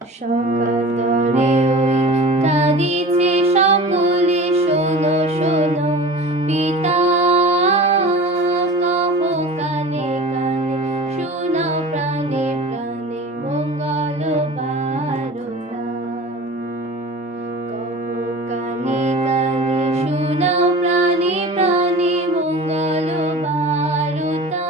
সকাতরে ওই কাঁদিছে সকলে, শোনো শোনো পিতা কহ কানে কানে, শোনাও প্রাণে প্রাণে মঙ্গল বারতা। কহ কানে কানে, শোনাও প্রাণে প্রাণে মঙ্গল বারতা।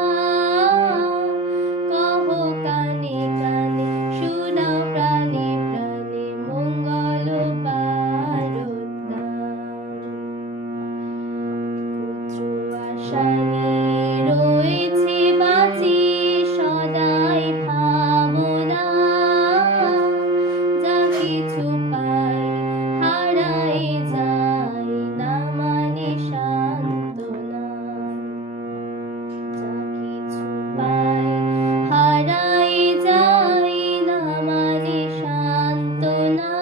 কহ কানে কানে, শোনাও প্রাণে প্রাণে মঙ্গল বারতা। পুত্র আশা নিয়ে রয়েছে বাঁচিয়ে সদাই ভাবনা, যা কিছু পাই হারাই যাই না মানে সান্ত্বনা। যা কিছু পাই হারাই যাই না মানে সান্ত্বনা।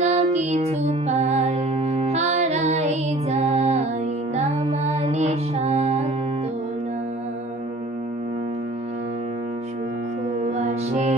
যা কিছু পাই হারাই যাই না মানে সান্ত্বনা। সুখ আসে